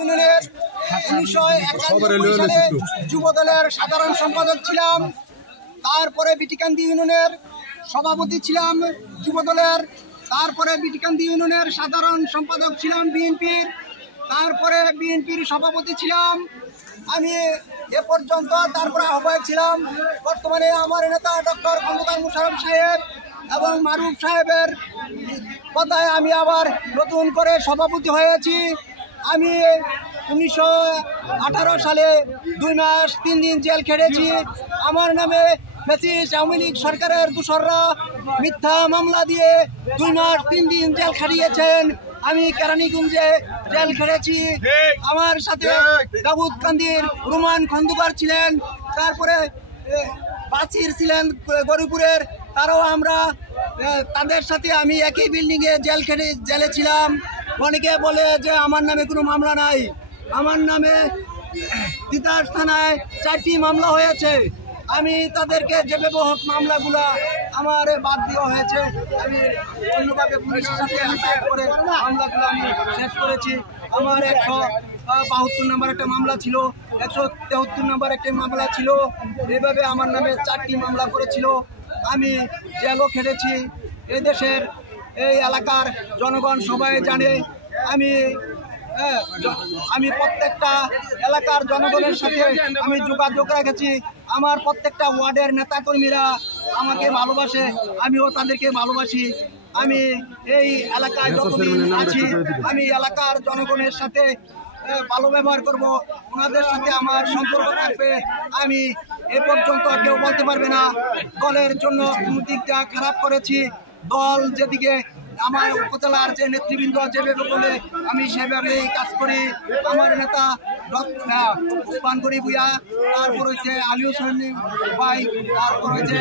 ইউনিয়নের 1991 সালে যুব দলের সাধারণ সম্পাদক ছিলাম। তারপরে বিটিকান্দি ইউনিয়নের সভাপতি ছিলাম যুব দলের। তারপরে বিটিকান্দি ইউনিয়নের সাধারণ সম্পাদক ছিলাম বিএনপির। তারপরে বিএনপির সভাপতি ছিলাম আমি এ পর্যন্ত। তারপরে আহ্বায়ক ছিলাম। বর্তমানে আমার নেতা ডক্টর খন্দকার মোশাররফ সাহেব এবং মারুফ সাহেবের কথায় আমি আবার নতুন করে সভাপতি হয়েছি। আমি 1918 সালে 2 মাস 3 দিন জেল খেটেছি। আমার নামে ফ্যাসিস্ট আওয়ামী লীগ সরকারের দোসররা মিথ্যা মামলা দিয়ে 2 মাস 3 দিন জেল খাটিয়েছেন। আমি কেরানীগঞ্জে জেল খেটেছি। আমার সাথে দাউদকান্দির রুমান খন্দকার ছিলেন। তারপরে বাচির ছিলেন গরিপুরের, তারাও আমরা তাদের সাথে আমি একই বিল্ডিংয়ে জেলে ছিলাম। অনেকে বলে যে আমার নামে কোনো মামলা নাই। আমার নামে তিতাস থানায় 4টি মামলা হয়েছে। আমি তাদেরকে যেভাবে হোক মামলাগুলা আমার বাদ দেওয়া হয়েছে। আমি অন্যভাবে পুলিশের সাথে আটাক করে মামলাগুলো আমি শেষ করেছি। আমার 172 নম্বর একটা মামলা ছিল, 173 নম্বর একটা মামলা ছিল। এইভাবে আমার নামে 4টি মামলা করেছিল। আমি জেলও খেটেছি। এই দেশের এই এলাকার জনগণ সবাই জানে। আমি প্রত্যেকটা এলাকার জনগণের সাথে আমি যোগাযোগ রেখেছি। আমার প্রত্যেকটা ওয়ার্ডের নেতাকর্মীরা আমাকে ভালোবাসে, আমিও তাদেরকে ভালোবাসি। আমি এই এলাকায় যতদিন আছি আমি এলাকার জনগণের সাথে ভালো ব্যবহার করব, ওনাদের সাথে আমার সম্পর্ক থাকবে। আমি এ পর্যন্ত কেউ বলতে পারবে না দলের জন্য কোনো দিকটা খারাপ করেছি। দল যেদিকে আমার উপজেলার যে নেতৃবৃন্দ যেভাবে বলে আমি সেভাবেই কাজ করি। আমার নেতা ওসমান গনি ভূঁইয়া, তারপর হচ্ছে আলী হোসেন ভাই, তারপর হচ্ছে